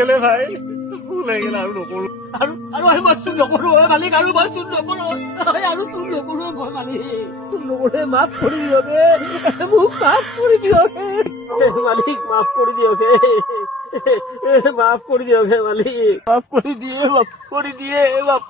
গেলে ভাই, ভুল হয়ে গেলে আৰু নকৰো। আৰু মই চুৰ নকৰো মালিক, আৰু মই চুৰ নকৰো, আৰু চুৰ নকৰো মই মালিক, চুৰ নকৰে মাফ কৰি দিয়কে, মোক মাফ কৰি দিয়কে মালিক, মাফ কৰি দিয়কে, মাফ কৰি দিয়কে মালিক, মাফ কৰি দিয়ে, মাফ কৰি দিয়ে, মাফ